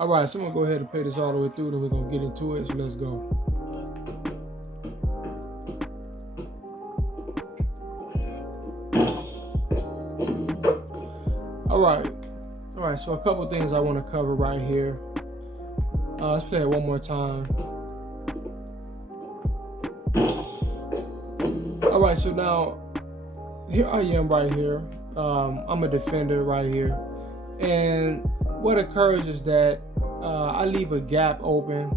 All right, so I'm gonna go ahead and play this all the way through, then we're gonna get into it. So let's go. All right, all right. So a couple things I want to cover right here. Let's play it one more time. All right, so now here I am right here. I'm a defender right here, and what occurs is that I leave a gap open,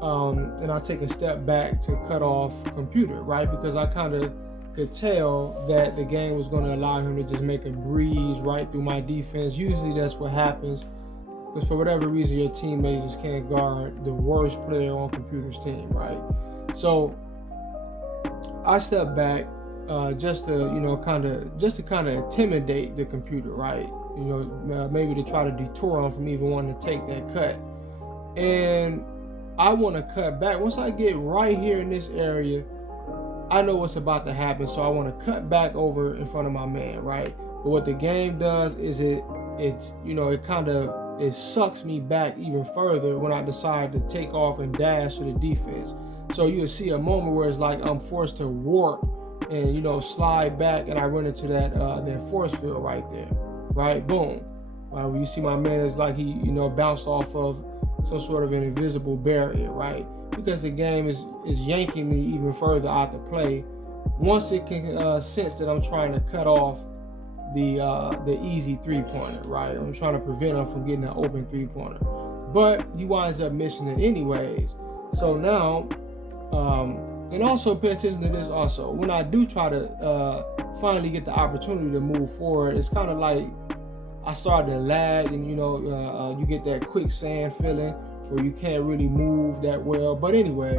and I take a step back to cut off computer, right? Because I kind of could tell that the game was going to allow him to just make a breeze right through my defense. Usually that's what happens, because for whatever reason your teammates just can't guard the worst player on computer's team, right? So I step back just to kind of intimidate the computer, right? Maybe to try to detour him from even wanting to take that cut. And I want to cut back. Once I get right here in this area, I know what's about to happen, so I want to cut back over in front of my man, right? But what the game does is it sucks me back even further when I decide to take off and dash to the defense. So you'll see a moment where it's like I'm forced to warp and slide back, and I run into that force field right there, right? Boom. When you see my man, it's like he bounced off of some sort of an invisible barrier, right? Because the game is yanking me even further out the play once it can sense that I'm trying to cut off the easy three-pointer, right? I'm trying to prevent him from getting an open three-pointer, but he winds up missing it anyways. So now, and also pay attention to this also. When I do try to finally get the opportunity to move forward, it's kind of like I start to lag, and you get that quicksand feeling where you can't really move that well. But anyway,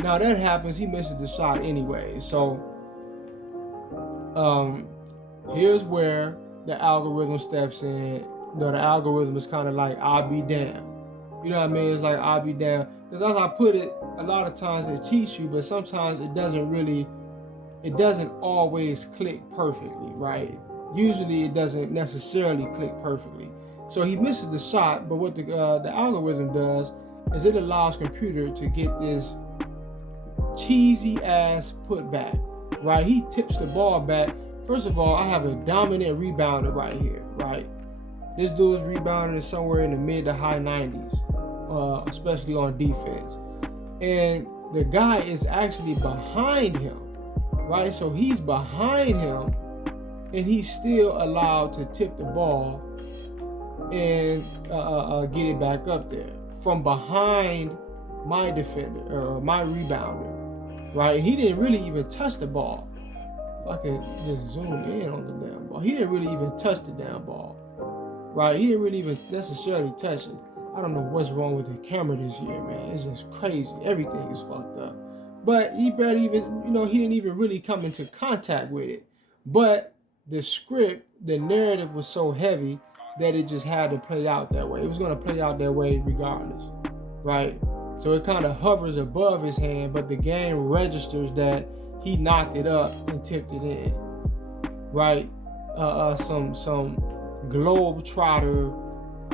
now that happens, he misses the shot anyway. So here's where the algorithm steps in. The algorithm is kind of like, I'll be damned. You know what I mean? It's like, I'll be damned. Because as I put it, a lot of times it cheats you, but sometimes it doesn't always click perfectly, right? Usually it doesn't necessarily click perfectly. So he misses the shot, but what the algorithm does is it allows computer to get this cheesy ass putback, right? He tips the ball back. First of all, I have a dominant rebounder right here, right? This dude's rebounding is somewhere in the mid to high 90s, especially on defense. And the guy is actually behind him, right? So he's behind him, and he's still allowed to tip the ball and get it back up there from behind my defender or my rebounder, right? He didn't really even touch the ball. If I could just zoom in on the damn ball, he didn't really even touch the damn ball, right? He didn't really even necessarily touch it. I don't know what's wrong with the camera this year, man. It's just crazy. Everything is fucked up. But he barely even, he didn't even really come into contact with it. But the script, the narrative was so heavy that it just had to play out that way. It was going to play out that way regardless, right? So it kind of hovers above his hand, but the game registers that he knocked it up and tipped it in, right? Some Globetrotter,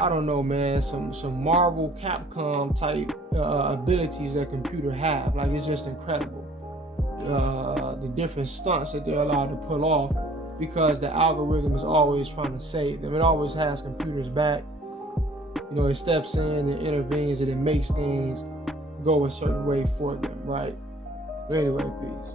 I don't know, man, some Marvel Capcom type abilities that computer have. Like, it's just incredible. The different stunts that they're allowed to pull off, because the algorithm is always trying to save them. It always has computers back. It steps in and intervenes, and it makes things go a certain way for them, right? But anyway, peace.